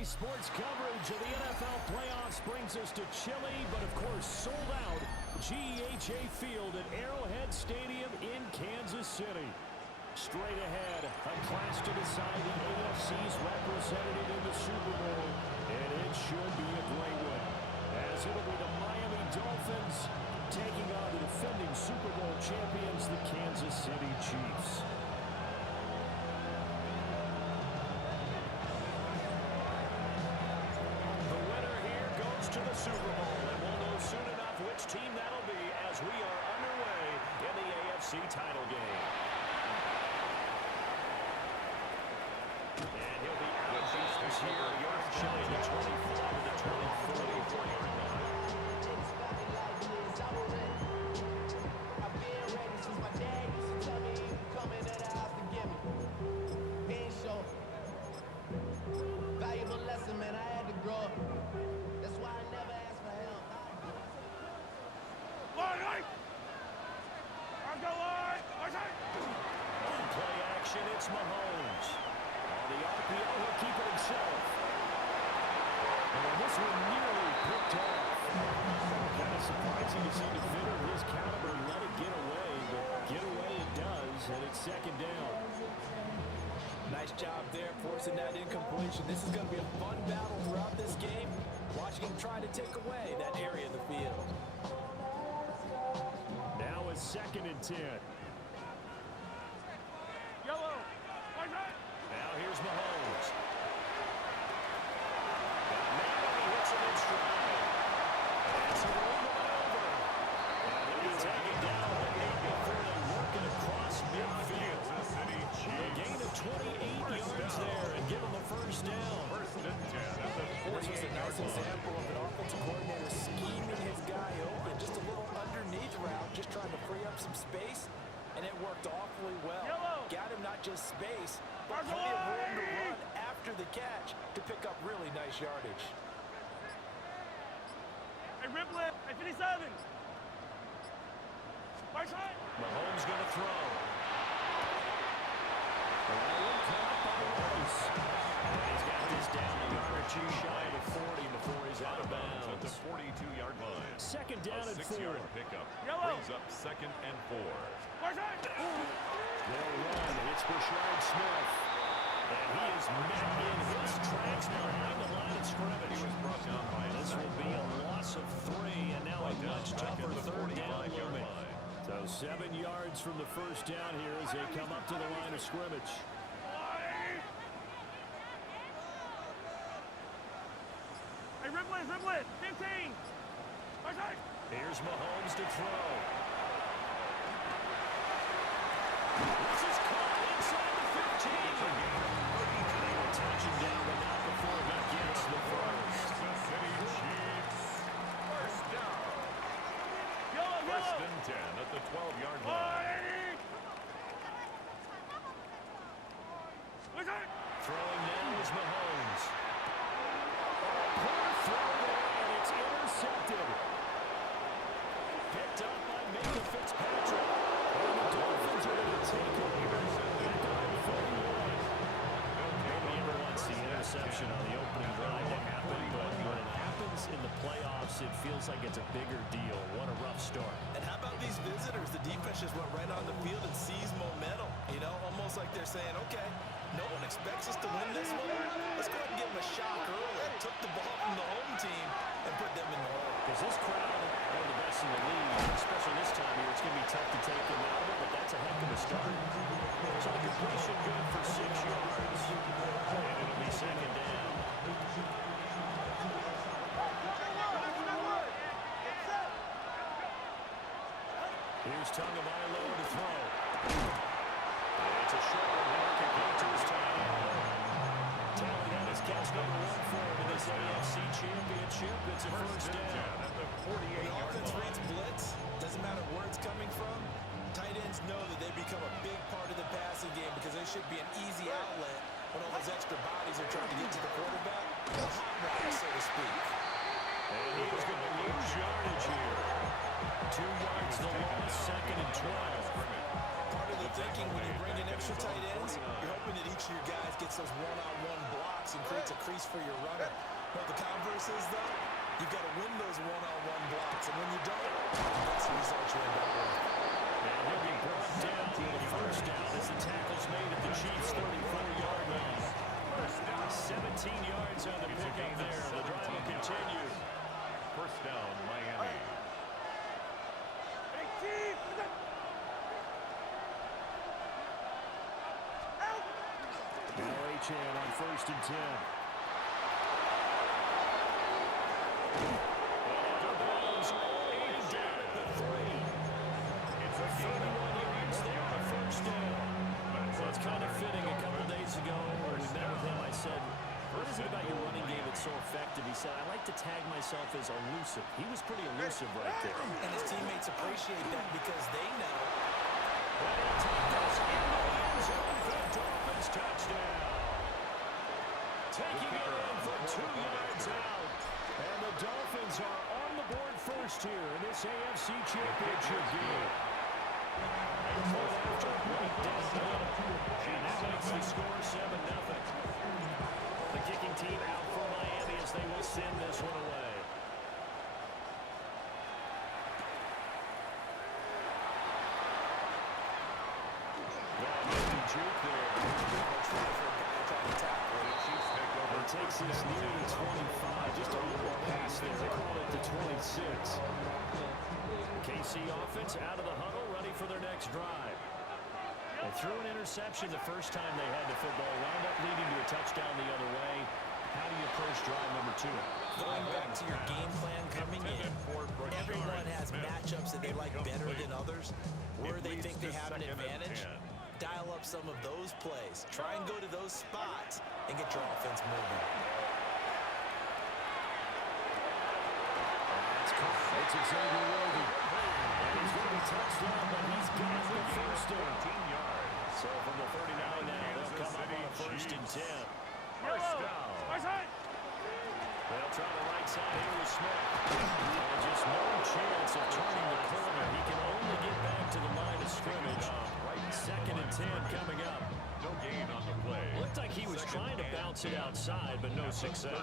Today's sports coverage of the NFL playoffs brings us to chilly, but of course sold out GEHA Field at Arrowhead Stadium in Kansas City. Straight ahead, a clash to decide the AFC's representative in the Super Bowl, and it should be a great one, as it'll be the Miami Dolphins taking on the defending Super Bowl champions, the Kansas City Chiefs. To the Super Bowl, and we'll know soon enough which team that'll be as we are underway in the AFC title game. And he'll be out of bounds here, yard shy of the 24 to the 24-yard line. I've been ready since my dad used to tell me he would come into the house to get me. He ain't show. Valuable lesson, man. I had to grow up. That's why I never asked for help. On play action, it's Mahomes. On the RPO, he'll keep it himself. And this one nearly picked off. Kind of surprising to see a defender of his caliber let it get away, but get away it does, and it's second down. Nice job there, forcing that incompletion. This is going to be a fun battle throughout this game. Watching him try to take away that area of the field. Now it's 2nd and 10. Yellow. Now here's Mahomes. He hits him in stride. It's a little bit over. And he'll be taken down before they work it across midfield. A gain of 28 yards there and give him the first down. This was a nice example of an offensive coordinator scheming his guy open. Just a little underneath route, just trying to free up some space, and it worked awfully well. Got him not just space, but plenty of room to run after the catch to pick up really nice yardage. Hey, Ripley, at 57. Mahomes going to throw. Caught by Rice. He's got this down a yard or two shy of 40 before he's out of bounds. At the 42-yard line. Second down and 4. 6-yard pickup. Yellow. Brings up 2nd and 4. They'll run. It's Rashard Smith. And he is met in his tracks behind the line of scrimmage. He was brought down by This will be a loss of 3, and now a much tougher third down looming. So 7 yards from the first down here as they come up to the line of scrimmage. Hey, Ripley, 15. Here's Mahomes to throw. This is caught inside the 15. They will touch him down, but not before he gets the first. The City Chiefs. First down. Yellow. First and 10 at the 12-yard line. Throwing now is Mahomes. Poor throw there, and it's intercepted. Picked up by Minka Fitzpatrick. And the Dolphins are going to take him back on 41. Nobody ever wants the interception on the opening drive to happen, but when it happens in the playoffs, it feels like it's a bigger deal. What a rough start. And how about these visitors? The defense just went right on the field and seized momentum. You know, almost like they're saying, okay, no one expects us to win this one. Let's go ahead and give them a shock early. Took the ball from the home team and put them in the hole. Because this crowd, one of the best in the league, especially this time of year, it's going to be tough to take them out of it, but that's a heck of a start. So the completion good for 6 yards. And it'll be second down. Here's Tagovailoa to throw. And it's a short one here. Can get to his tight end. Talent that is catch number 1 for him in this AFC Championship. It's a first down. At the When the 48-yard offense line. reads blitz, doesn't matter where it's coming from, tight ends know that they become a big part of the passing game because they should be an easy outlet when all those extra bodies are trying to get to the quarterback. A hot rod, so to speak. And he is going to lose yardage here. 2 yards the loss, second and 12. Part part of the thinking when you bring in extra tight ends. You're hoping that each of your guys gets those one-on-one blocks and creates a crease for your runner. But the converse is, though, you've got to win those one-on-one blocks. And when you don't, that's the result you end up with. And he'll be brought down to the first down as the tackle's made at the Chiefs' 34-yard line. 17 yards on the pickup there. The drive will continue. First down, Miami. LHN on 1st and 10. The ball's aimed down at the 3. It's a 31 yards there on 1st down. So it's kind of fitting. A couple days ago when we met with him, I said, what is it about your running game that's so effective? He said, I like to tag myself as elusive. He was pretty elusive right there. And his teammates appreciate that because they know. And he'll take this into the end zone for a Dolphins touchdown. Taking it in for 2 yards out. And the Dolphins are on the board first here in this AFC Championship game. Fourth after, right down the middle. And that makes the score 7-0. The kicking team out for Miami as they will send this one away. Well, maybe juke there. It takes this near the 25. Just a little pass there. They call it the 26. KC offense out of the huddle, ready for their next drive. They threw an interception the first time they had the football, wound up leading to a touchdown the other way. How do you approach drive number 2? Going back to your game plan coming in, everyone has matchups that they like better than others. Where they think they have an advantage, dial up some of those plays. Try and go to those spots and get your offense moving. That's caught. It's Xavier Worthy. And he's going to be touchdown, but he's got the first down. So from the 39 now, they'll come up on a 1st and 10. First down. They'll try the right side here with Smith. And just no chance of turning the corner. He can only get back to the line of scrimmage. 2nd and 10 coming up. No gain on the play. Looked like he was trying to bounce it outside, but no success.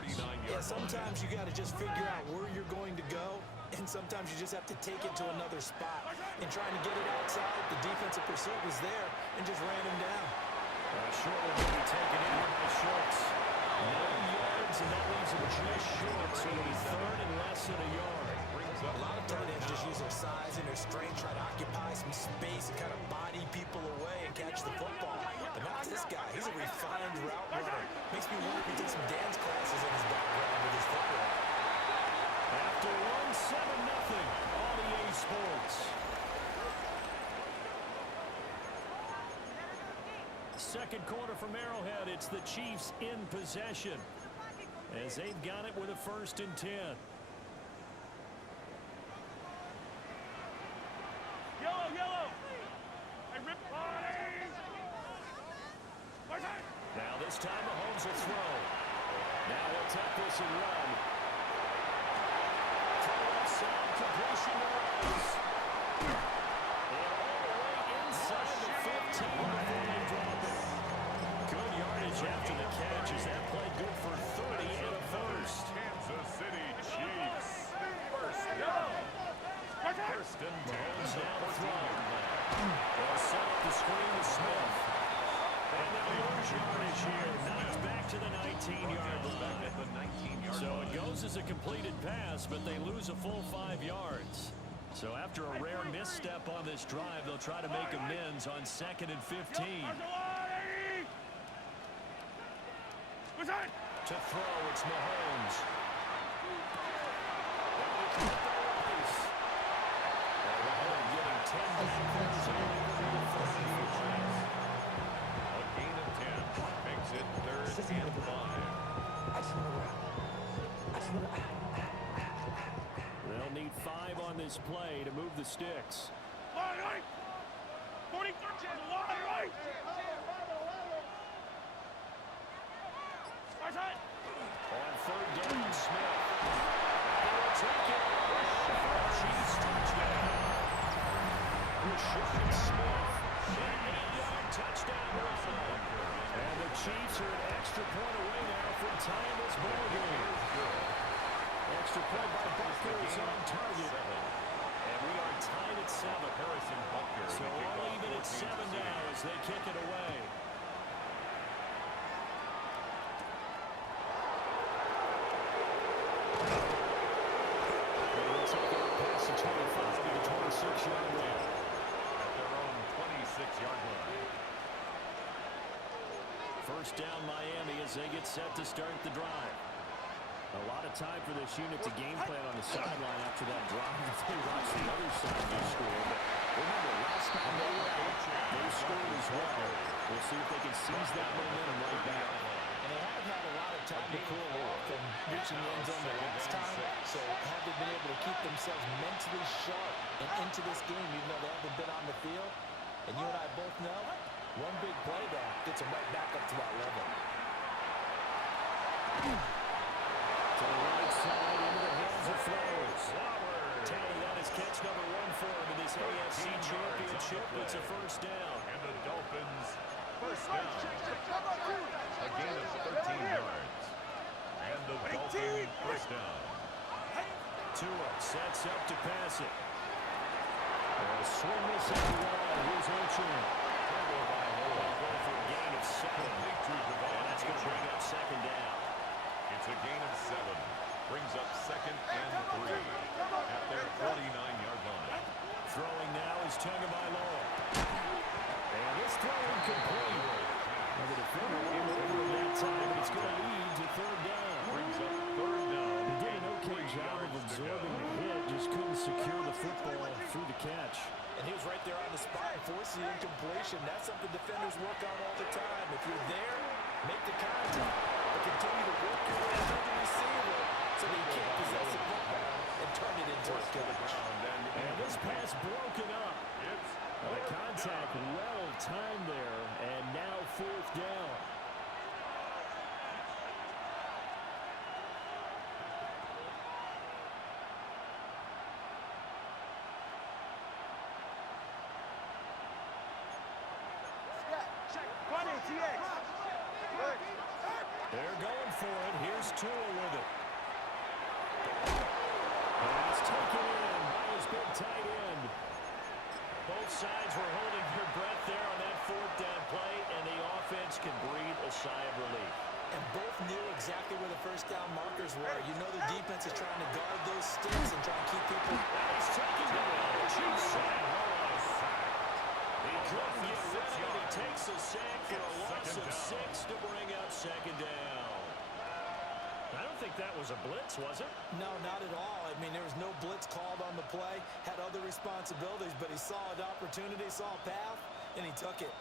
Yeah, sometimes you got to just figure out where you're going to go, and sometimes you just have to take it to another spot. And trying to get it outside, the defensive pursuit was there and just ran him down. Short one will be taken in here by Schultz. 9 yards, and that leaves him just short, so it'll be 3rd and less than a yard. A lot of tight ends just use their size and their strength, try to occupy some space and kind of body people away and catch the football. But not this guy. He's a refined route runner. Makes me wonder if he took some dance classes in his background with his football. After 1-7-0 on EA Sports. Second quarter from Arrowhead. It's the Chiefs in possession as they've got it with a 1st and 10. Yellow. Now this time Mahomes will throw. Now he'll take this and run. To the left side, completion to Rice. And all the way inside the 15 before they drop it. Good yardage after the catch as that play good for 30 and a 1st. Kansas City Chiefs. First down. First and 10. Mahomes now to throw. They'll set up the screen with Smith. And now more yardage here. Knocked back to the 19-yard line. So it goes as a completed pass, but they lose a full 5 yards. So after a rare misstep on this drive, they'll try to make amends on 2nd and 15. To throw, it's Mahomes. Mahomes getting 10 yards A gain of 10 makes it 3rd and 5. They'll need 5 on this play to move the sticks. Right. 43, right. On 3rd down, Smith. And he'll take it. Chiefs touchdown. Rashad Smith. Touchdown, Buffalo. And the Chiefs are an extra point away now from tying this ball game. Extra point by Bucker is on target. And we are tied at 7. Harrison Bucker. So all even at 7 now as they kick it away. They'll take it past the 25 to the 26-yard line. At their own 26-yard line. First down Miami as they get set to start the drive. A lot of time for this unit to game plan on the sideline after that drive. They watch the other side of the score. But remember, last time they were out, they scored as well. We'll see if they can seize that momentum right back. And they have had a lot of time to cool off from reaching the end zone the last time. So have they been able to keep themselves mentally sharp and into this game, even though they haven't been on the field? And you and I both know, one big play there gets them right back up to that level. To the right side, into the hands of Flowers. Tally, that is catch number 1 for him in this AFC Championship. It's a first down. And the Dolphins, first down. A gain of 13 yards. And the Dolphins, first down. Tua sets up to pass it. They'll swing this at the wall. Here's Ochoa. They'll go for a gain of 7. And that's going to bring up second down. It's a gain of 7. Brings up second and 3 at their 49-yard line. Throwing now is Tagovailoa. And this throw incomplete. Well, the defender went over that time, but it's going to lead to third down. Brings up third down. He did an okay job of absorbing the hit, just couldn't secure the football through the catch. And he was right there on the spot and forcing the incompletion. That's something defenders work on all the time. If you're there, make the contact. But continue to work your way through the receiver so that you can't possess the football and turn it into a catch. And this pass broken up. The contact well timed there, and now fourth down. They're going for it. Here's Tua with it. And it's taken in by his big tight end. Both sides were holding their breath there on that fourth down play, and the offense can breathe a sigh of relief. And both knew exactly where the first down markers were. You know the defense is trying to guard those sticks and try to keep people. That is taken down. Chief sack. He couldn't get rid of it. He takes a sack for a loss of 6 to bring up second down. I don't think that was a blitz, was it? No, not at all. I mean, there was no blitz called on the play. Had other responsibilities, but he saw an opportunity, saw a path, and he took it.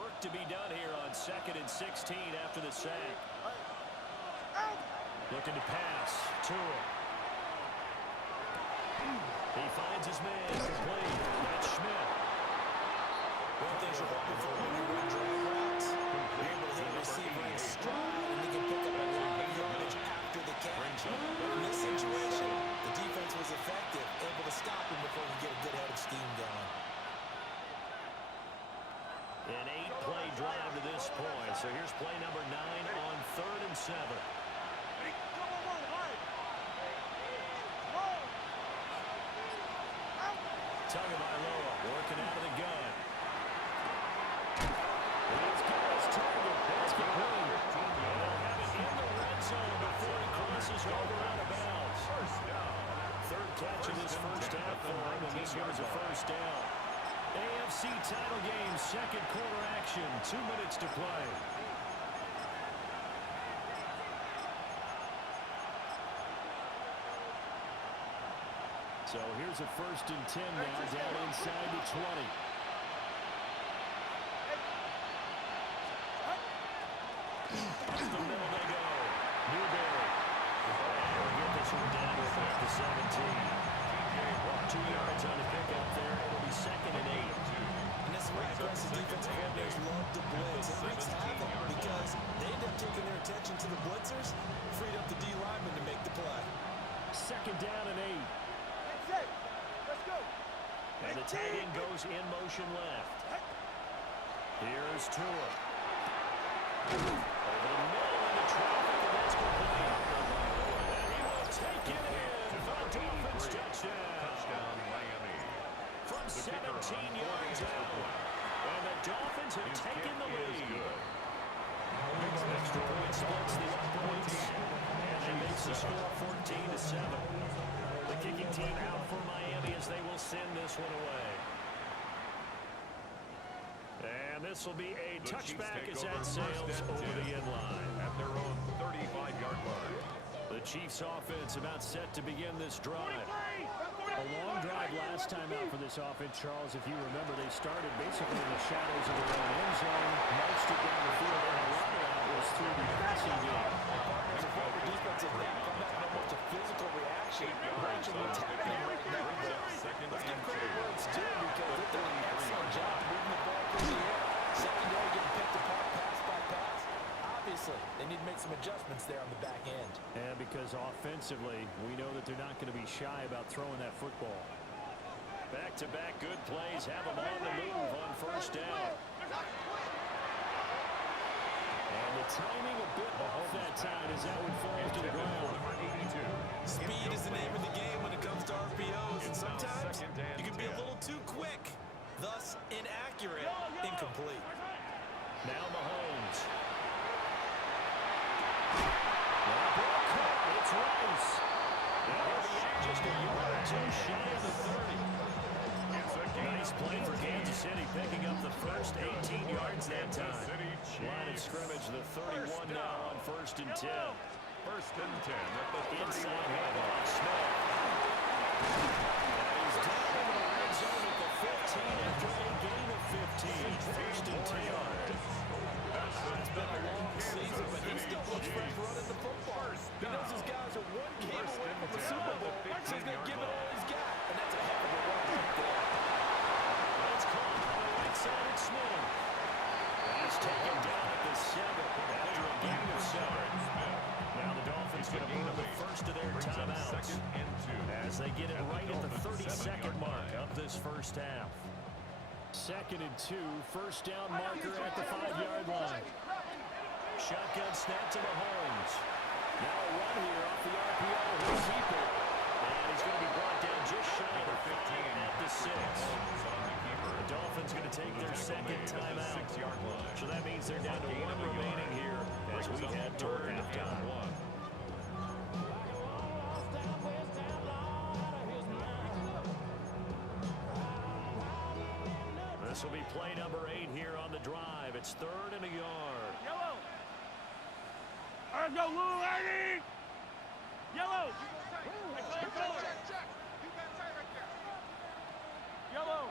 Work to be done here on 2nd and 16 after the sack. Looking to pass. Tua. He finds his man. Complete. That's Schmidt. One thing you're hoping for when you run drag routes, you're able to hit a receiver in stride, and he can pick up a lot of yardage after the catch. But in this situation, the defense was effective, able to stop him before he get a good head of steam going. An 8-play drive to this point. So here's play number 9 on 3rd and 7. Tagovailoa working out of the gun. He's got his target. That's complete. And they'll have it in the red zone before he crosses over out of bounds. Third catch of this first half for him, and this one is a first down. AFC title game, second quarter action, 2 minutes to play. So here's a 1st and 10 now, down inside the 20. Up the middle they go. Newberry. And we'll get this one down to about the 17. 2 yards on the pickup there. It'll be 2nd and 8. And this is why aggressive defensive coordinators love to blitz. It wreaks havoc because they end up taking their attention to the blitzers, freed up the D lineman to make the play. 2nd down and 8. Let's go. And the The tight end goes in motion left. Here's Tua. Over the middle into traffic, and that's complete. And he will take it in for a Dolphins touchdown. Touchdown, Miami. From 17 yards out. And the Dolphins have taken the lead. Extra point splits the uprights. And it makes the score 14-7. The kicking team out for Miami as they will send this one away. And this will be a touchback as that sails over the end line. At their own 35-yard line. The Chiefs offense about set to begin this drive. A long drive last time out for this offense, Charles. If you remember, they started basically in the shadows of their own end zone, marched it down the field, and a lot of that was through the passing game. As a former defensive back, I'm not much a physical reaction. Watching what's happening right now. Let's give credit where it's due because they've done an excellent job moving the ball through the air. Secondary getting picked apart pass by pass. Obviously, they need to make some adjustments there on the back end. And because offensively, we know that they're not going to be shy about throwing that football. Back-to-back good plays have them on the move on first down. And the timing a bit off that time as that one falls to the ground. Speed is the name of the game when it comes to RPOs, and sometimes you can be a little too quick, thus inaccurate, incomplete. Now Mahomes. It's Rice. Just a yard or two shy of the 30. Nice play for Kansas City, picking up the first 18 yards that time. Line of scrimmage, the 31 now on 1st and 10. 1st and 10 at the 31. Inside handoff, Smith. And he's down in the red zone at the 15 after a gain of 15. 1st and 10. It's been a long season, but he still looks fresh running the football. He knows his guys are one game away from the Super Bowl, so he's going to give it all he's got, and that's a heck of a run right there. It's caught on the right side of Smith. He's taken down at the 7 after a gain of 7. Now the Dolphins going to move the first of their timeouts as they get it right at the 32nd mark of this first half. 2nd and 2, first down marker at the 5-yard line. Shotgun snap to Mahomes. Now a run here off the RPO. He'll keep it. And he's going to be brought down just shy of 15 at the 6. The Dolphins going to take their second timeout. So that means they're down to 1 remaining here as we head toward halftime. This will be play number 8 here on the drive. It's 3rd and a yard. Yellow. All right, go, Lou, lady. Yellow. Check. You got tight right there. Yellow.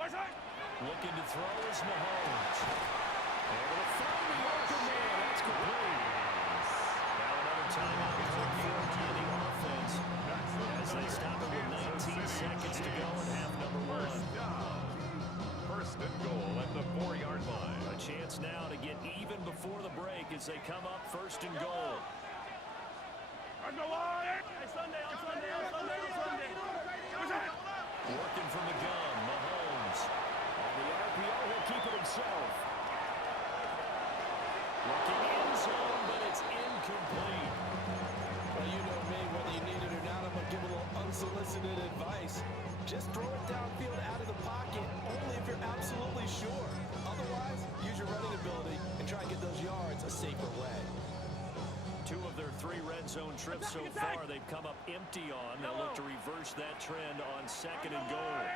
Right side. Looking to throw is Mahomes. Able to find the open man. That's complete. Now another timeout for the offense as they stop it with 19 seconds to go in half number 1. 1st and goal at the 4-yard line. A chance now to get even before the break as they come up 1st and goal. Working from the gun, Mahomes. On the RPO, he'll keep it himself. Looking in zone, but it's incomplete. Well, you know me, whether you need it or not, I'm going to give a little unsolicited advice. Just throw it downfield out of the pocket, only if you're absolutely sure. Otherwise, use your running ability and try and get those yards a safer way. 2 of their 3 red zone trips so far, they've come up empty on. They'll look to reverse that trend on 2nd and goal.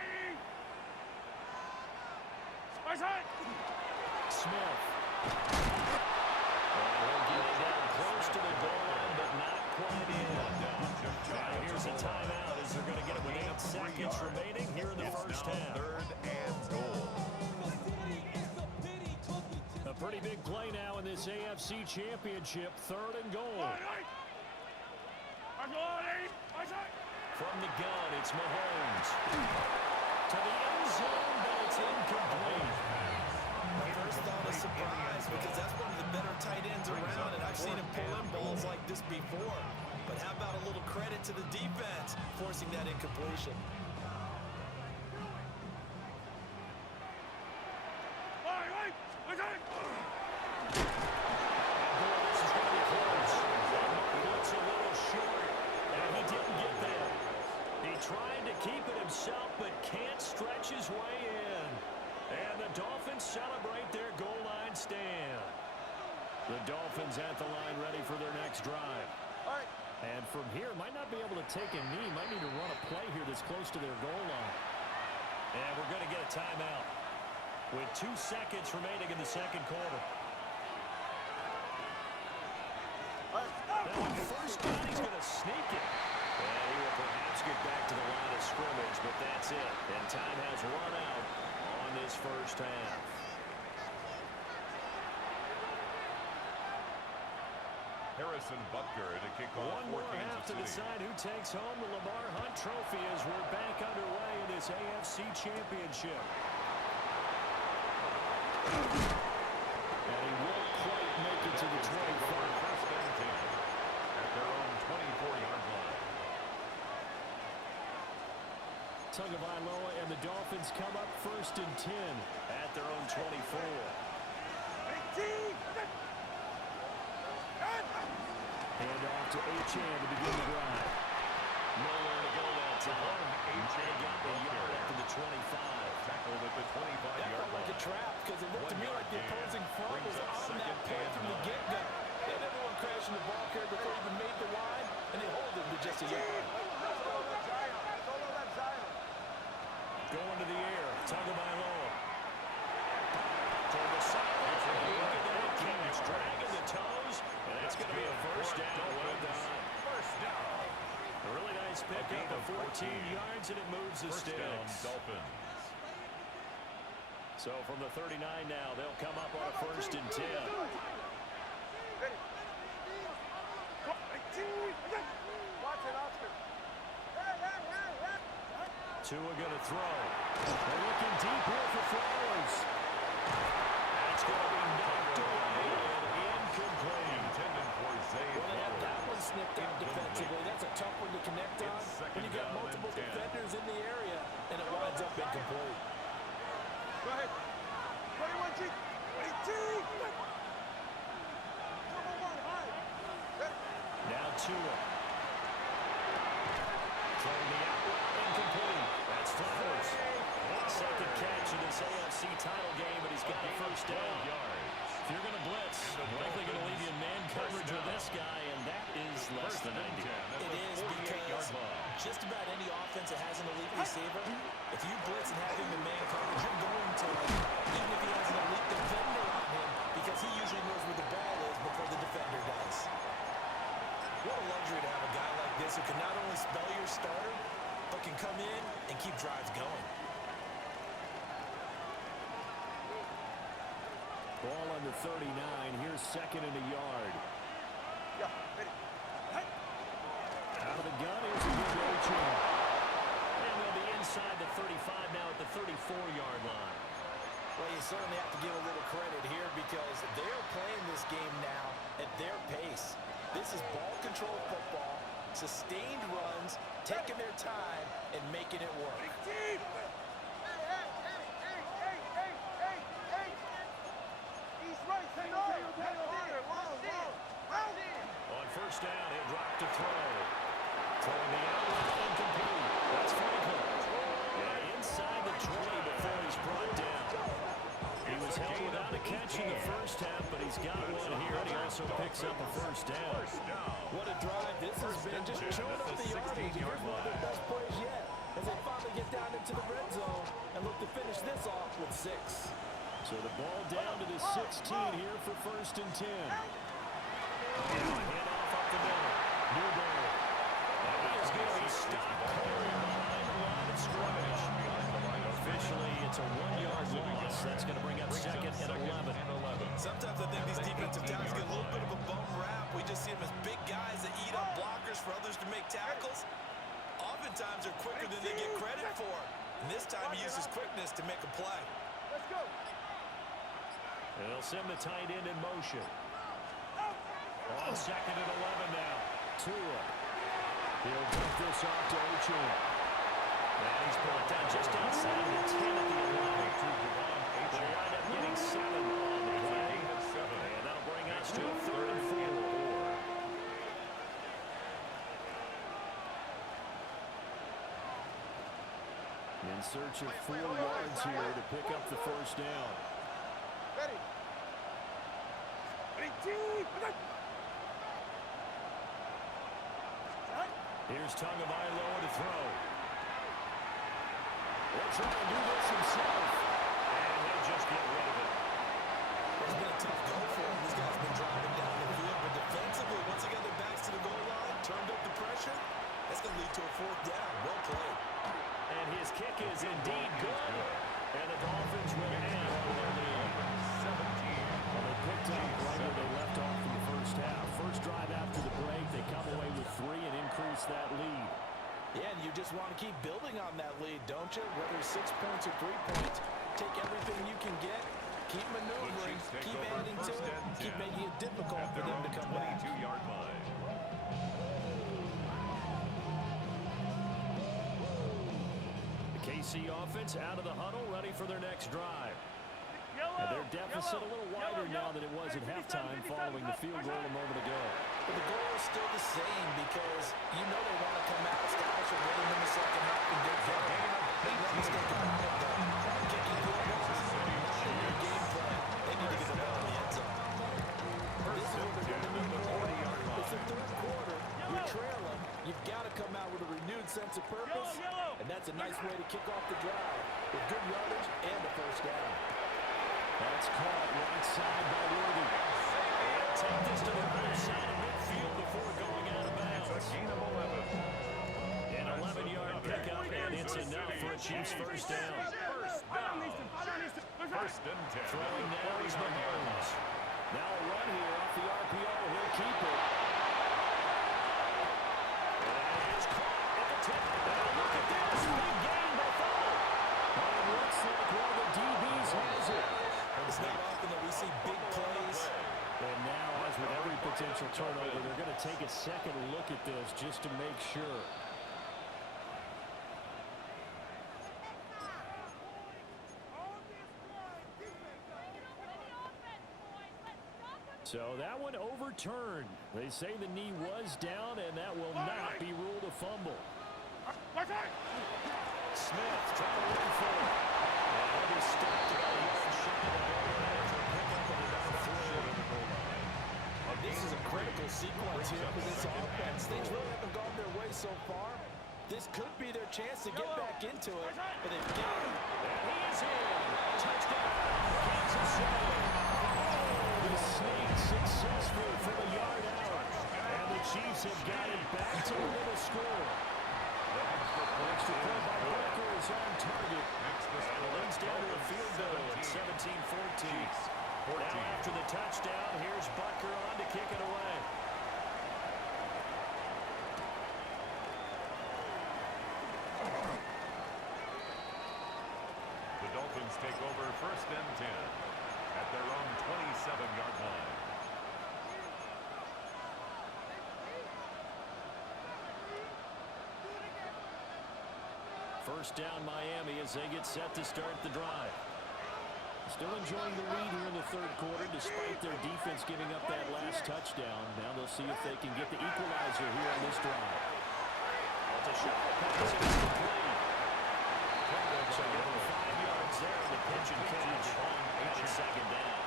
Smith. He'll get it down close to the goal line, but not quite in. Now here's a timeout as they're going to get it with 8 seconds remaining here in the first half. 3rd and goal. A pretty big play now in this AFC Championship. 3rd and goal. From the gun, it's Mahomes. To the end zone, but it's incomplete. My first thought is surprise because that's one of the better tight ends around, and I've seen him pull in balls like this before. But how about a little credit to the defense forcing that incompletion? The Dolphins at the line ready for their next drive. All right. And from here, might not be able to take a knee. Might need to run a play here that's close to their goal line. And we're going to get a timeout with 2 seconds remaining in the second quarter. Now, first down, he's going to sneak it. And he will perhaps get back to the line of scrimmage, but that's it. And time has run out on this first half. Harrison Butker to kick off One for more half to Kansas City. decide who takes home the Lamar Hunt Trophy as we're back underway in this AFC Championship. And he won't quite make it to the 25. First and 10 at their own 24-yard line. Tagovailoa and the Dolphins come up first and 10 at their own 24. Hand off to Achane to begin the drive. Nowhere to go that time. Achane got the yard after the 25. Tackled at the 25-yard That felt line. like a trap because it looked to me like the opposing front was on that play from the get-go. They had everyone crashing the ball carrier before he even made the line, and they hold him to just a yard. Going to the air. Tagovailoa. Toward the sideline. It's dragging the toes. And that's going to be a first down. Well done. First down. A really nice pickup of 14 yards, and it moves the First down, sticks. Dolphins. So from the 39 now, they'll come up on a first and 10. Tua going to throw. They're looking deep here for Flowers. That's going to be knocked away and incomplete. Intended for Zay Well, they have that Flowers. one snipped out defensively. That's a tough one to connect on It's second when you got down and multiple 10. defenders in the area, and it winds up incomplete. Go ahead. 21 G. 22. Now Tua. Throwing the out route, incomplete. That's Flowers. Second catch in this AFC title game, but he's got a first down. If you're going to blitz, likely going to leave you in man coverage with this guy, and that is less than ideal. It is because just about any offense that has an elite receiver, if you blitz and have him in man coverage, you're going to, even if he has an elite defender on him, because he usually knows where the ball is before the defender does. What a luxury to have a guy like this who can not only spell your starter, but can come in and keep drives going. Ball on the 39. Here's second and a yard. Out of the gun. Here's a good Achane. And they'll be inside the 35 now at the 34-yard line. Well, you certainly have to give a little credit here because they're playing this game now at their pace. This is ball control football, sustained runs, taking their time, and making it work. On first down, he'll drop to throw. Throwing the out route, incomplete. That's Franklin. And inside the 20 before he's brought down. He was held without a catch in the first half, but he's got one here, and he also picks up a first down. What a drive this has been, just chewing up the yardage. Here's one of their best plays yet as they finally get down into the red zone and look to finish this off with 6. So the ball down to the 16 here for first and 10. And a handoff up the middle. New ball. And he is going to be stopped clearing behind the line of scrimmage. Officially, it's a 1-yard loss. That's going to bring up second and 11. Sometimes I think these defensive tackles get a little bit of a bum rap. We just see them as big guys that eat up blockers for others to make tackles. Oftentimes they're quicker than they get credit for. And this time he uses quickness to make a play. Let's go. And they'll send the tight end in motion. On second and 11 now. Tua. He'll dump this off to Achane. And he's brought down just outside of the 10 at the 11. They'll wind up getting 7 on the play. And that'll bring us to a 3rd and 4. In search of 4 yards here to pick up the first down. Ready. Here's Tagovailoa to throw. He'll try to do this himself. And he'll just get rid of it. It's been a tough go for him. This guy's been driving down the field. But defensively, once they got their backs to the goal line, turned up the pressure, that's going to lead to a fourth down. Well played. And his kick is indeed good. And the Dolphins will end on their lead. 17. Well, they picked up right where they left off in the first half. First drive after the break, they come away with 3 and increase that lead. Yeah, and you just want to keep building on that lead, don't you? Whether it's 6 points or 3 points, take everything you can get, keep maneuvering, keep adding to it, keep making it difficult for them to come back. 22-yard line. The KC offense out of the huddle, ready for their next drive. And their deficit a little wider now than it was at halftime following the field goal a moment ago. But the goal is still the same because you know they want to come out, establish a rhythm in the second half, and get going. Make no mistake about it, though. Kicking field goals is not in their game plan. They need to get the ball in the end zone. This is what they're going to need more. It's the third quarter. You're trailing. You've got to come out with a renewed sense of purpose, and that's a nice way to kick off the drive with good yardage and a first down. That's caught right side by Worthy. They'll take this to the other side of midfield before going out of bounds. It's a gain of 11. An 11-yard pickup, and it's enough for a Chiefs first down. First and 10. Throwing now is Mahomes. Now a run here off the RPO. He'll keep it. And it's caught at the 10. Now look at this. Big gain by Fuller. Well, it looks like one of the DBs has it. It's not often that we see big plays. And now, as with every potential turnover, they're going to take a second look at this just to make sure. So that one overturned. They say the knee was down, and that will not be ruled a fumble. Smith trying to run for it. And he'll be stopped about a yard shy of the goal line for a pickup of about 3. This is a critical sequence here for this offense. Things really haven't gone their way so far. This could be their chance to get back into it, but they've got it. And he is in. Touchdown, Kansas City. The snake successful from a yard out. And the Chiefs have got it back to a little score. Extra point by Barker is on target. And it leads down to a field goal at 17-14. Now after the touchdown, here's Barker on to kick it away. The Dolphins take over first and 10 at their own 27-yard line. First down Miami as they get set to start the drive. Still enjoying the lead here in the third quarter despite their defense giving up that last touchdown. Now they'll see if they can get the equalizer here on this drive. It's a shot pass. It's complete. So 5 yards there on the pitch and catch on a second down.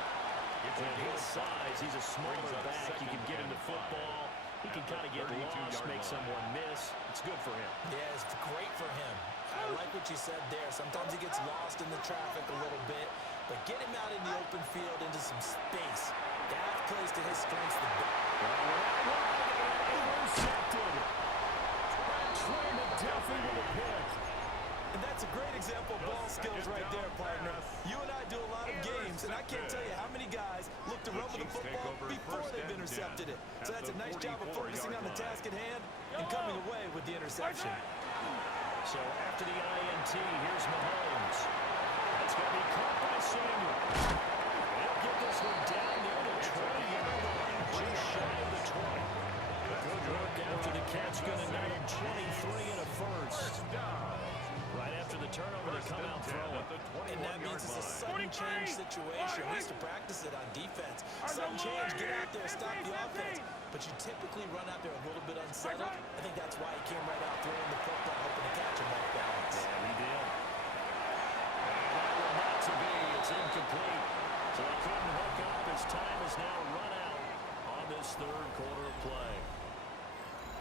At his size, he's a smaller back. He can get into football. He can kind of get lost, make someone miss. It's good for him. Yeah, it's great for him. I like what you said there. Sometimes he gets lost in the traffic a little bit, but get him out in the open field into some space. That plays to his strengths the best. Intercepted. Trey McDuffie with a pick. And that's a great example of ball skills right there, partner. You and I do a lot of games, and I can't tell you how many guys look to run with the football before they've intercepted it. So that's a nice job of focusing on the task at hand and coming away with the interception. So after the INT, here's Mahomes. That's going to be caught by Samuel. They'll get this one down near the 20-yard line, just shy of the 20. Good work after the catch, going to net him 23 and a first. Right after the turnover, they come out throwing. And that means it's a sudden change situation. We used to practice it on defense. Sudden change, get out there, stop the offense. But you typically run out there a little bit unsettled. I think that's why he came right out throwing the football, hoping to catch him off balance. Yeah, he did. And that will not to be. It's incomplete. So they couldn't hook up as time is now run out this third quarter of play.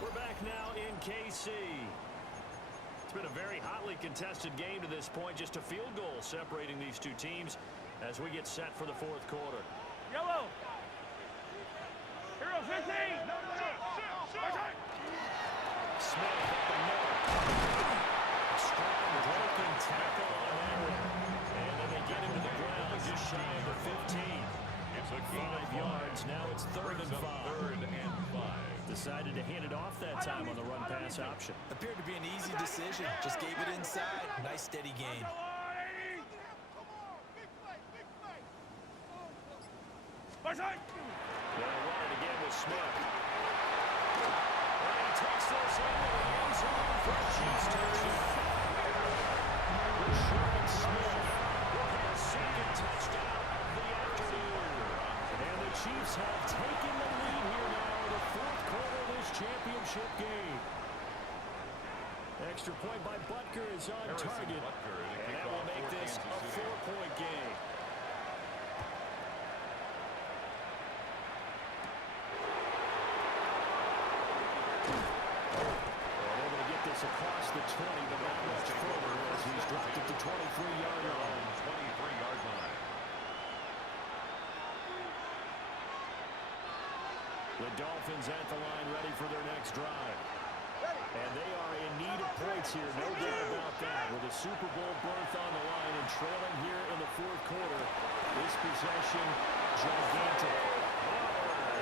We're back now in KC. It's been a very hotly contested game to this point. Just a field goal separating these two teams as we get set for the fourth quarter. Yellow. Hero 15. Smith at the middle. Strong broken tackle on that one. And then they get him to the ground just shy of the 15. It's a 5 yards. Now it's third and 5. Third and 5. Decided to hand it off that time on the run pass option. Appeared to be an easy decision. Just gave it inside. Nice steady gain. They'll run it again with Smith. And he takes this into the end zone for a Chiefs touchdown. Rashard Smith with his second touchdown of the afternoon. And the Chiefs have taken the lead here now in the fourth quarter of this championship game. Extra point by Butker is on target. And that will make this a 4-point game. Across the 20, but not much further as he's dropped at the 23-yard line. 23-yard line. The Dolphins at the line ready for their next drive. And they are in need of points here, no doubt about that. With a Super Bowl berth on the line and trailing here in the fourth quarter. This possession, gigantic.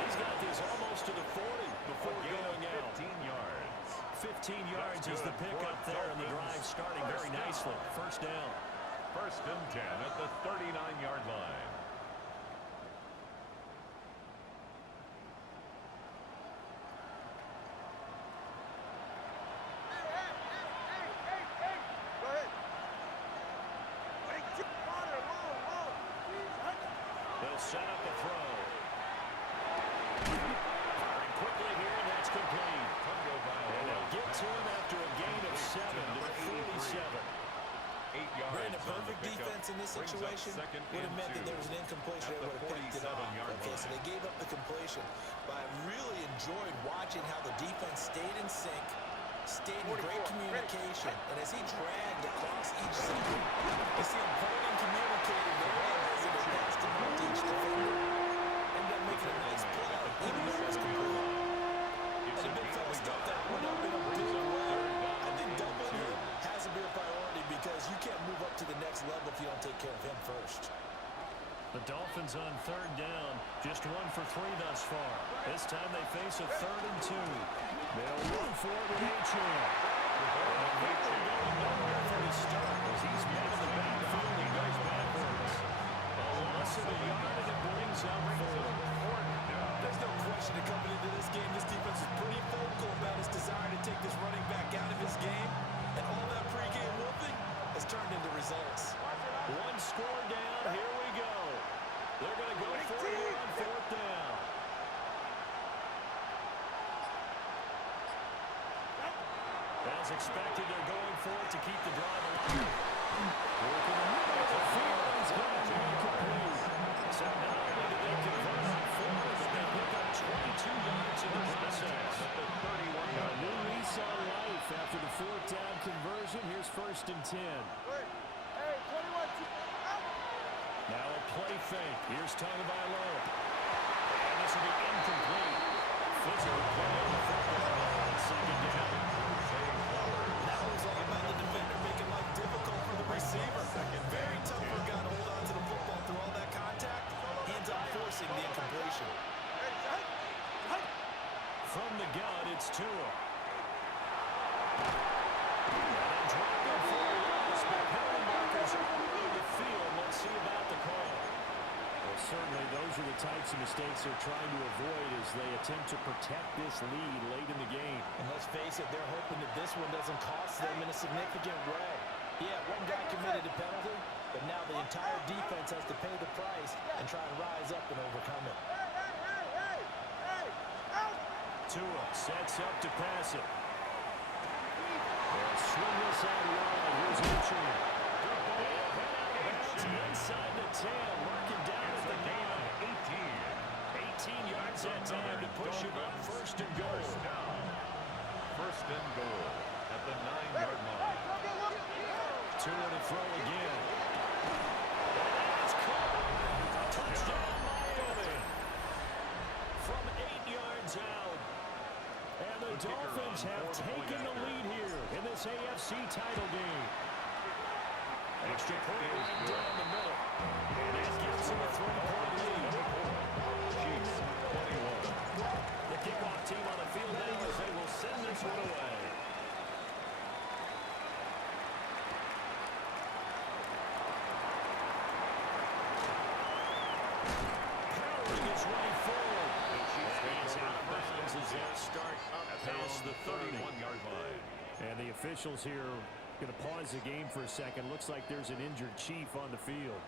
He's got this almost to the 40 before going out. 15 yards. 15 yards is the pickup there, and the drive starting very nicely. First down. First and 10 at the 39-yard line. They'll set up the throw. Firing quickly here, and that's complete. And they'll get to him after a gain of 7 to the 47. 8 yards. Brandon, perfect defense in this situation would have meant that there was an incompletion that would have picked it off. Okay, so they gave up the completion. But I really enjoyed watching how the defense stayed in sync, stayed in great communication, and as he dragged across each center, you see him pulling and communicating. They realized that they passed him out to each defender. Ended up making a nice play, even though it was complete. And the big fella stuffed that one up in a big way. I think doubling him has to be a priority because you can't move up to the next level if you don't take care of him first. The Dolphins on third down, just 1 for 3 thus far. This time they face a 3rd and 2. They'll run for it with Achane. And Achane going nowhere for his start as he's met in the backfield and goes backwards. A loss of a yard, and it brings up 4. There's no question that coming into this game, this defense is pretty vocal about its desire to take this running back out of his game. And all that pregame whooping has turned into results. 1 score down, here we go. They're going to go for it on 4th down. As expected, they're going for it to keep the drive alive. Working the middle of the field, he's going to be incomplete. So not only did they convert on 4, but they pick up 22 yards in the process. A new lease on life after the 4th down conversion. Here's 1st and 10. Now a play fake. Here's Tagovailoa. And this will be incomplete. Physical play on the football. 2nd down. That was all about the defender making life difficult for the receiver. Very tough for a guy to hold on to the football through all that contact. He ends up forcing the incompletion. From the gun, it's Tua. And a driving for a loss, but penalty markers are all over the field. Let's see about the call. Well, certainly those are the types of mistakes they're trying to avoid as they attempt to protect this lead late in the game. And let's face it, they're hoping that this one doesn't cost them in a significant way. Yeah, one guy committed a penalty, but now the entire defense has to pay the price and try and rise up and overcome it. Tua sets up to pass it. They'll swing this out wide. Here's Achane. They'll head out of bounds inside the 10, working down at the 9. 18 yards It's that time to push him up first and goal. First and goal at the 9-yard line. To and throw again. That's caught. Touchdown, Miami. From 8 yards out. And the Dolphins have taken the lead here in this AFC title game. Extra point right down the middle. And that gives them a 3-point lead. Chiefs 21. The kickoff team on the field now as they will send this one away. Powering his way forward. He's out of bounds as they start up past the 31-yard line. And the officials here going to pause the game for a second. Looks like there's an injured Chief on the field.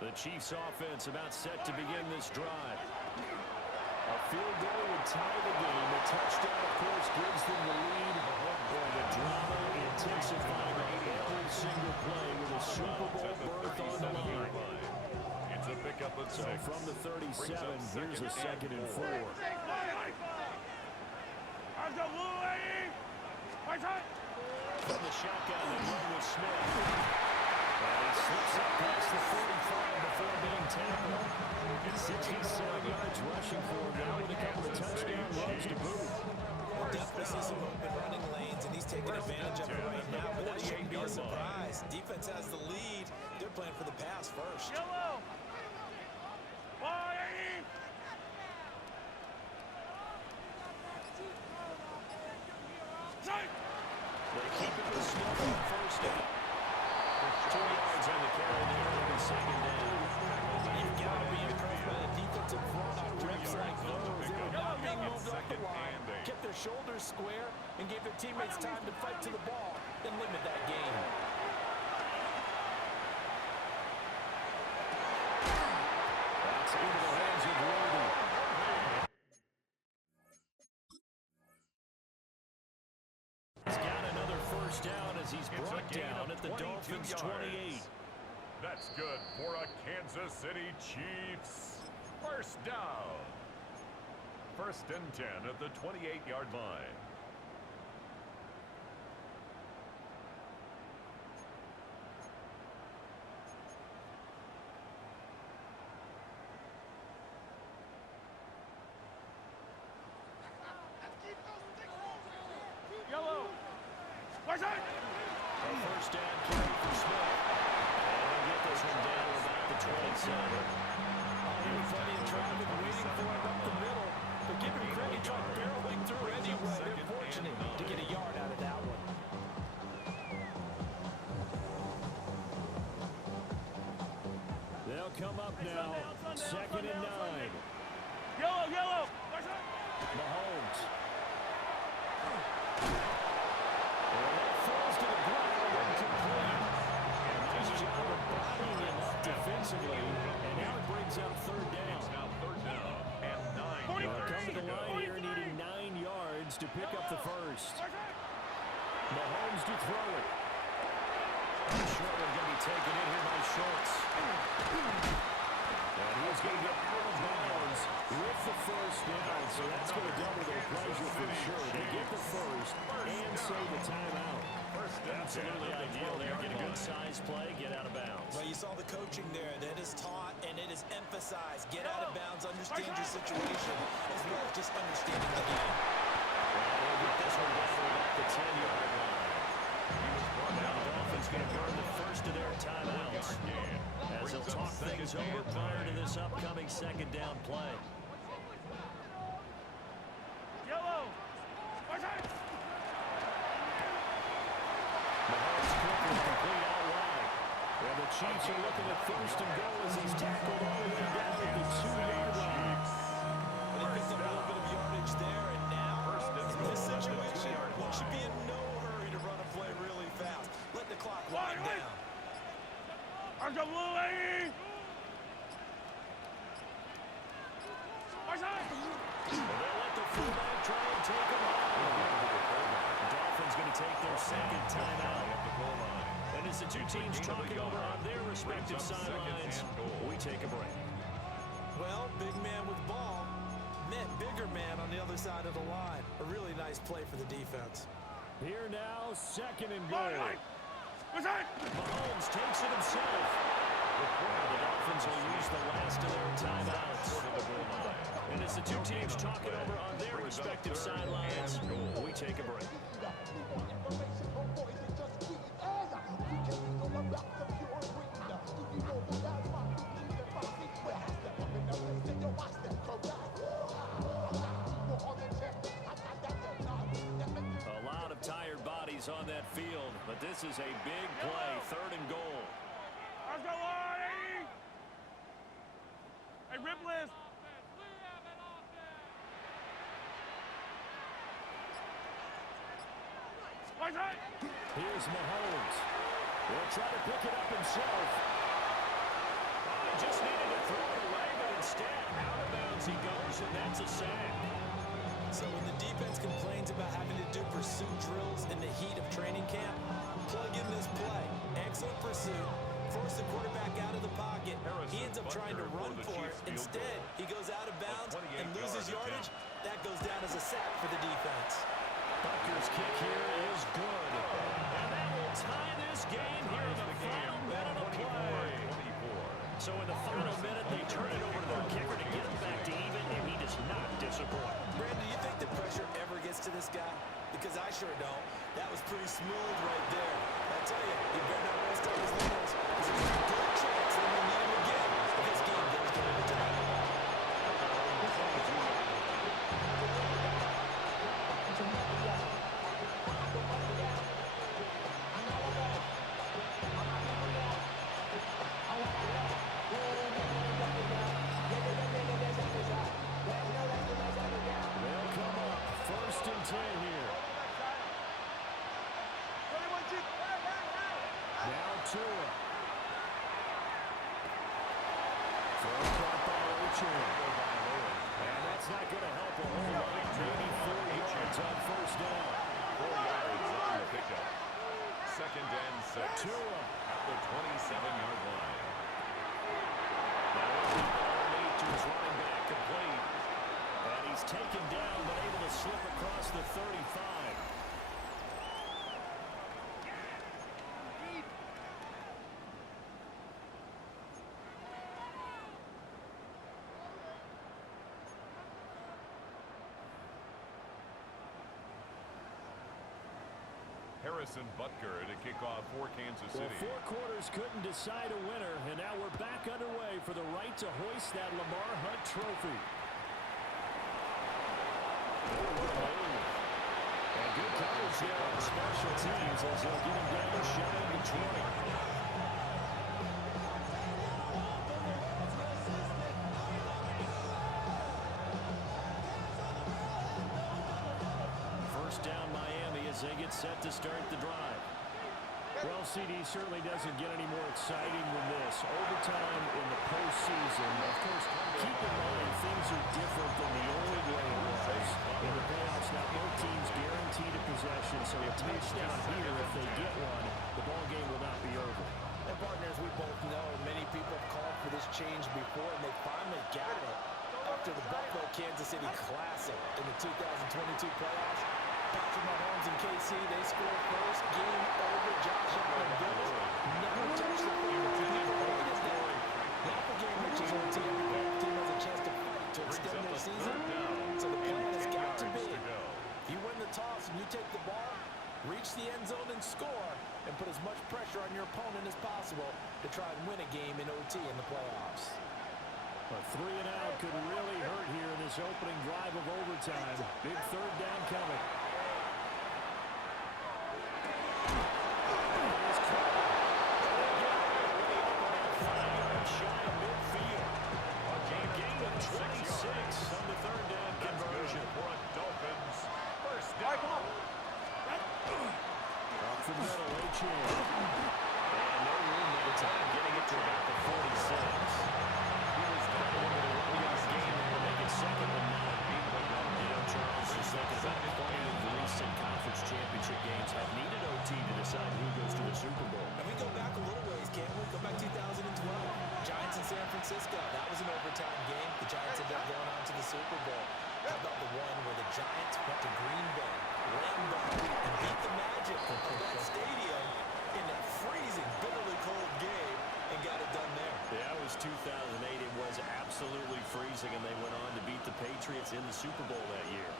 The Chiefs offense about set to begin this drive. A field goal would tie the game. The touchdown, of course, gives them the lead. Boy, the drama intensifying on every single play with a Super Bowl berth on the line. It's a pickup of 6. So from the 37, here's a 2nd and 4. From the shotgun, they run with Smith. And he slips up past the 45 before being tackled. It's 67 yards rushing for him now with a couple of touchdown runs to boot. Definitely see some open running lanes, and he's taking advantage of it right now, but that shouldn't be a surprise. Defense has the lead. They're playing for the pass first. Yellow. They keep it with Smith on first down. 2 yards on the carry there on the 2nd down. You've got to be impressed by the defensive front on reps like those. They were not being moved off the line, kept their shoulders square, and gave their teammates time to fight to the ball and limit that game. That's into the hands of Worthy. He's got another first down as he's brought down at the Dolphins' 28. That's good for a Kansas City Chiefs. First down. First and 10 at the 28-yard line. Yellow. Where's it? A first down carry for Smith. And they'll get this one down to about the 27. There were plenty of traffic waiting for him up the middle, but give him credit, he tried barreling through anyway. They're fortunate to get a yard out of that one. They'll come up now, 2nd and 9. Yellow, yellow. Where's it? Mahomes. And that falls to the ground and complete. Nice job of bodying him up defensively. And now it brings up 3rd down. Now 3rd down and 9 They'll yards come to to the go. line here needing 9 yards to pick up the first. Mahomes to throw it. Short one going to be taken in here by Schultz. And he's going to get out of bounds with the first down. So that's going to double their pleasure for sure. They get the first and save the timeout. Absolutely ideal there. Get a good size play, get out of bounds. Well, you saw the coaching there. That is taught and it is emphasized. Get out of bounds, understand your situation, as well as just understanding the game. They'll get this one down to about the 10-yard line. Now the Dolphins going to burn the first of their timeouts as they'll talk things over prior to this upcoming 2nd down play. Yellow. Where's it? Mahomes quickly complete out wide. And the Chiefs are looking at 1st and goal as he's tackled all the way down at the 2-yard line. But he picked up a little bit of yardage there, and now in this situation, he should be in no hurry to run a play really fast. Let the clock wind down. Argo Blue, lady. Where's it? Well, they'll let the fullback try and take him on. The Dolphins going to take their 2nd timeout. And as the two teams talking over on their respective sidelines, we take a break. Well, big man with ball meant big the other side of the line. A really nice play for the defense. Here now, second and goal. Mahomes takes it himself. The Dolphins will use the last of their timeouts. And as the two teams talk it over on their respective sidelines, we take a break. A lot of tired bodies on that field, but this is a big play, third and goal. Let's go, Lord! Hey, rip list. Here's Mahomes. He'll try to pick it up himself. He just needed to throw it away, but instead, out of bounds he goes, and that's a sack. So when the defense complains about having to do pursuit drills in the heat of training camp, plug in this play. Excellent pursuit. Force the quarterback out of the pocket. He ends up trying to run for it. Instead, he goes out of bounds and loses yardage. That goes down as a sack for the defense. Butker's kick here is good. And that will tie this game here in the final minute of play. So in the final minute, they turn it over to their kicker to get it back to even, and he does not disappoint. Brandon, do you think the pressure ever gets to this guy? Because I sure don't. That was pretty smooth right there. I tell you, he better not rest on his laurels. There's a good chance that we'll need him again if this game goes to overtime. They'll come up, 1st and 10 here. Now Tua. Throw caught by Ochoa. And that's not going to help a whole lot. Maybe 4 yards on 1st down. 4 yards on the pickup. 2nd and 6. Tua. At the 27-yard line. Now the ball made to his running back complete. And he's taken down but able to slip across the 35. Harrison Butker to kick off for Kansas Well, City. 4 quarters couldn't decide a winner, and now we're back underway for the right to hoist that Lamar Hunt trophy. And good coverage here on special teams as they'll get him down shy of the 20. First down Miami as they get set to start the drive. Well, CD certainly doesn't get any more exciting than this. Overtime in the postseason. Of course, keep in mind things are different than the old way it was. In the playoffs, now both teams guaranteed a possession, so a touchdown here, if they get one, the ball game will not be over. And partners, we both know many people have called for this change before, and they finally got it after the Buffalo-Kansas City Classic in the 2022 playoffs. Patrick Mahomes and KC, they scored first. Game over. Josh Allen and Bills never touched the football. Now the game reaches OT. Every team has a chance to fight to extend their season. So the plan has got to be, if you win the toss and you take the ball, reach the end zone and score, and put as much pressure on your opponent as possible to try and win a game in OT in the playoffs. A 3 and out could really hurt here in this opening drive of overtime. Big 3rd down coming. Championship games have needed OT to decide who goes to the Super Bowl. And we go back a little ways, can't we? Go back 2012. Giants in San Francisco. That was an overtime game. The Giants ended up going on to the Super Bowl. How about the one where freezing, and they went on to beat the Patriots in the Super Bowl that year.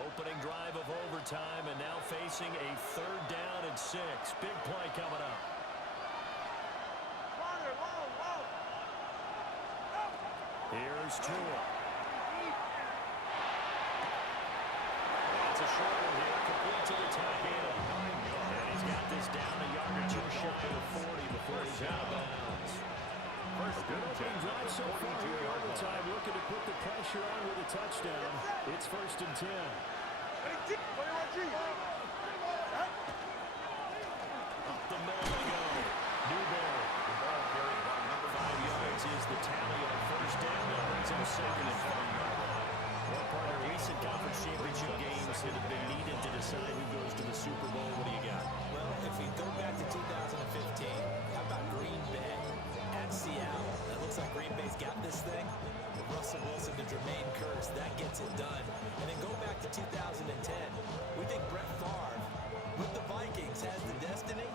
Opening drive of overtime, and now facing a 3rd down and 6. Big play coming up. Here's Tua. That's a short one here, complete to the tight end. And he's got this down a yard or two shy of 40 before he's out of bounds. Good opening drive so far here in overtime, looking to put the pressure on with a touchdown. It's 1st and 10. Up the middle they go. Newberry. 5 yards is the tally on 1st down. That brings him 2nd and 5. One part of recent conference championship games that have been needed to decide who goes to the Super Bowl. What do you got? Well, if we go back to 2015, how about Green Bay at Seattle? It looks like Green Bay's got this thing. With Russell Wilson to Jermaine Kearse, that gets it done. And then go back to 2010. We think Brett Favre with the Vikings has the destiny,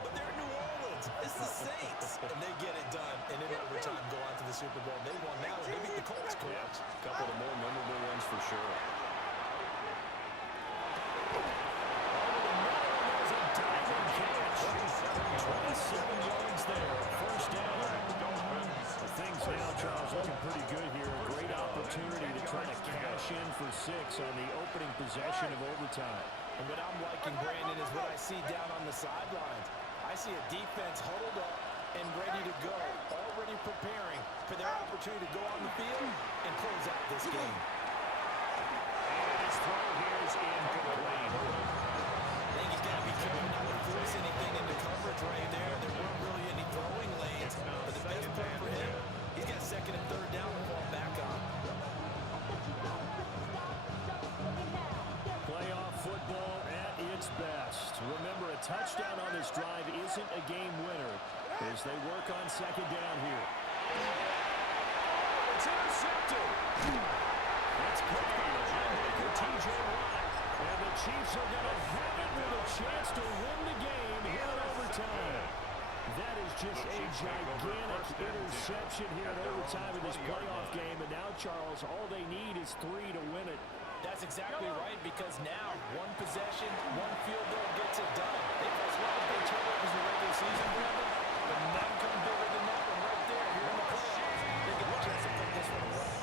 but they're in New Orleans. It's the Saints, and they get it done. And in overtime, go on to the Super Bowl. They won now, and they beat the Colts, correct? A couple of the more memorable ones for sure. Over the middle, there's a diving catch. 27 yards there. 1st down. Things now, Charles, looking pretty good here. A great opportunity to try to cash in for 6 on the opening possession of overtime. And what I'm liking, Brandon, is what I see down on the sidelines. I see a defense huddled up and ready to go, already preparing for their opportunity to go on the field and close out this game. And his throw here is incomplete. I think he's got to be careful not to force anything into coverage right there. There weren't really any throwing lanes, but the best play for him, he's got 2nd and 3rd down to fall back on. Playoff football at its best. Remember, a touchdown on this drive isn't a game winner as they work on 2nd down here. It's intercepted. That's caught by the linebacker, T.J. Watt. And the Chiefs are going to have it with a chance to win the game here in overtime. That is just a gigantic interception here in overtime in this playoff game. And now, Charles, all they need is 3 to win it. That's exactly right, because now one possession, one field goal gets it done. They've lost a lot of big turnovers in the regular season, Brandon, but none come bigger than that one right there here in the playoffs. They get a chance to put this one away.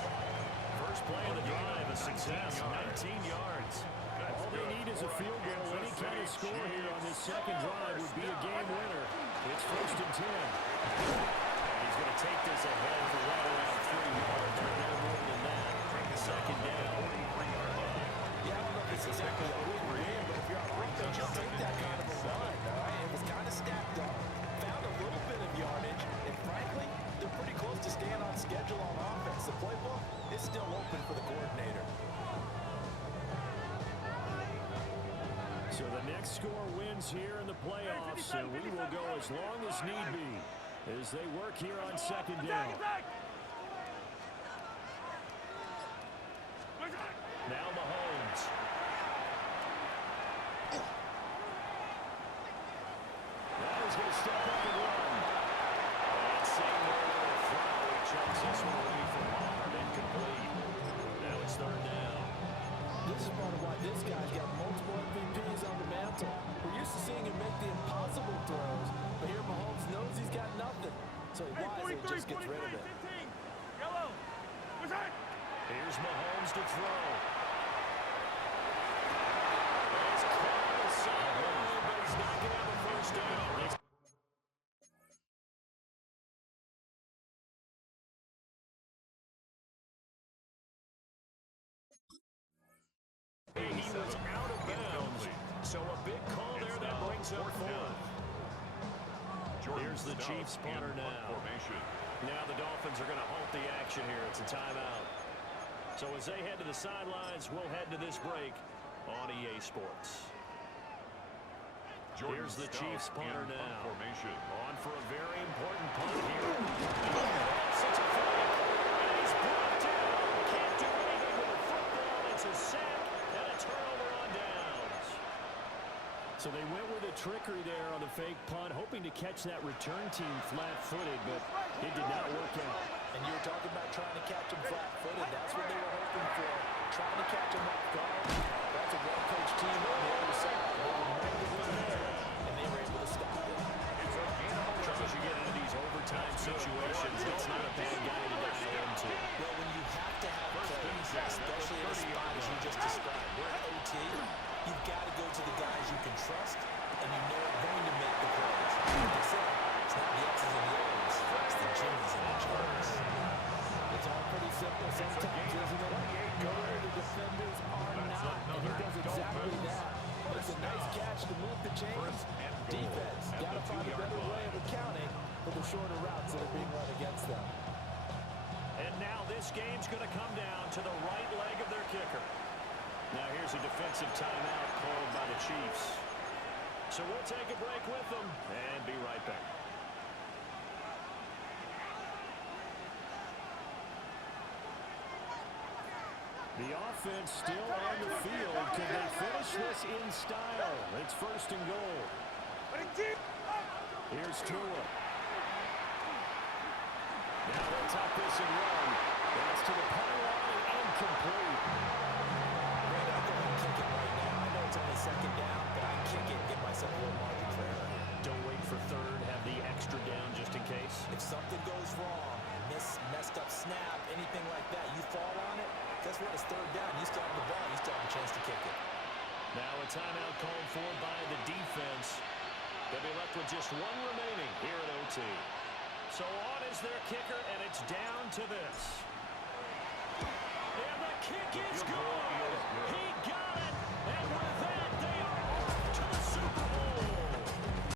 First play of the drive, a success, 19 yards. All they need is a field goal. Any kind of score here on this 2nd drive would be a game winner. It's 1st and 10. And he's going to take this ahead for right around 3 yards, or no more than that. 2nd down. Yeah, I don't know if it's exactly what we were in, but if you're on offense, you'll take that kind of a run, all right? It was kind of stacked up, found a little bit of yardage, and frankly, they're pretty close to staying on schedule on offense. The playbook is still open for the coordinator. So the next score wins here in the playoffs, and we will go as long as need be as they work here on 2nd down. Now Mahomes. Now he's going to step up and run. And same way with a throw. He checks this one away from Mahomes. Incomplete. Now it's 3rd down. This is part of why this guy's got multiple MVPs on the mantle. We're used to seeing him make the impossible throws, but here Mahomes knows he's got nothing, so he wisely just gets rid of it. Here's Mahomes to throw. He's caught on the sideline, but he's not going to have a 1st down. He was out of bounds, so a big call there that brings up 4th. Here's the Chiefs punter now. Now the Dolphins are going to halt the action here. It's a timeout. So as they head to the sidelines, we'll head to this break on EA Sports. Here's the Chiefs punter now. On for a very important punt here. Such a fake. And he's brought down. Can't do anything with a football. It's a sack and a turnover on downs. So they went with a trickery there on the fake punt, hoping to catch that return team flat-footed, but it did not work out. And you were talking about trying to catch him flat-footed. That's what they were hoping for. Trying to catch him off guard. That's a well-coached team on the other side. They were right there, and they were able to stop it. As you get into these overtime situations, it's not a bad guy to dive into. Well, when you have to have plays, especially at a spot as you just described, we're at OT, you've got to go to the guys you can trust, and you know are going to make the plays. Like I said, it's not the X's and the O's, it's the Jimmys and the Joes. It's all pretty simple sometimes, isn't it? Go where the defenders are not, and he does exactly that. It's a nice catch to move the chains. Defense got to find a better way of accounting for the shorter routes that are being run against them. And now this game's going to come down to the right leg of their kicker. Now here's a defensive timeout called by the Chiefs. So we'll take a break with them and be right back. The offense still on the field. Can they finish this in style? It's first and goal. Here's Tua. Now they'll top this and run. That's to the pylon and incomplete. I'll go ahead and kick it right now. I know it's only second down, but I kick it and give myself a little margin for error. Don't wait for third. Have the extra down just in case. If something goes wrong, messed up snap, anything like that, you fall on it, guess what? It's third down. You still have the ball. You still have a chance to kick it. Now a timeout called for by the defense. They'll be left with just one remaining here at OT. So on is their kicker, and it's down to this.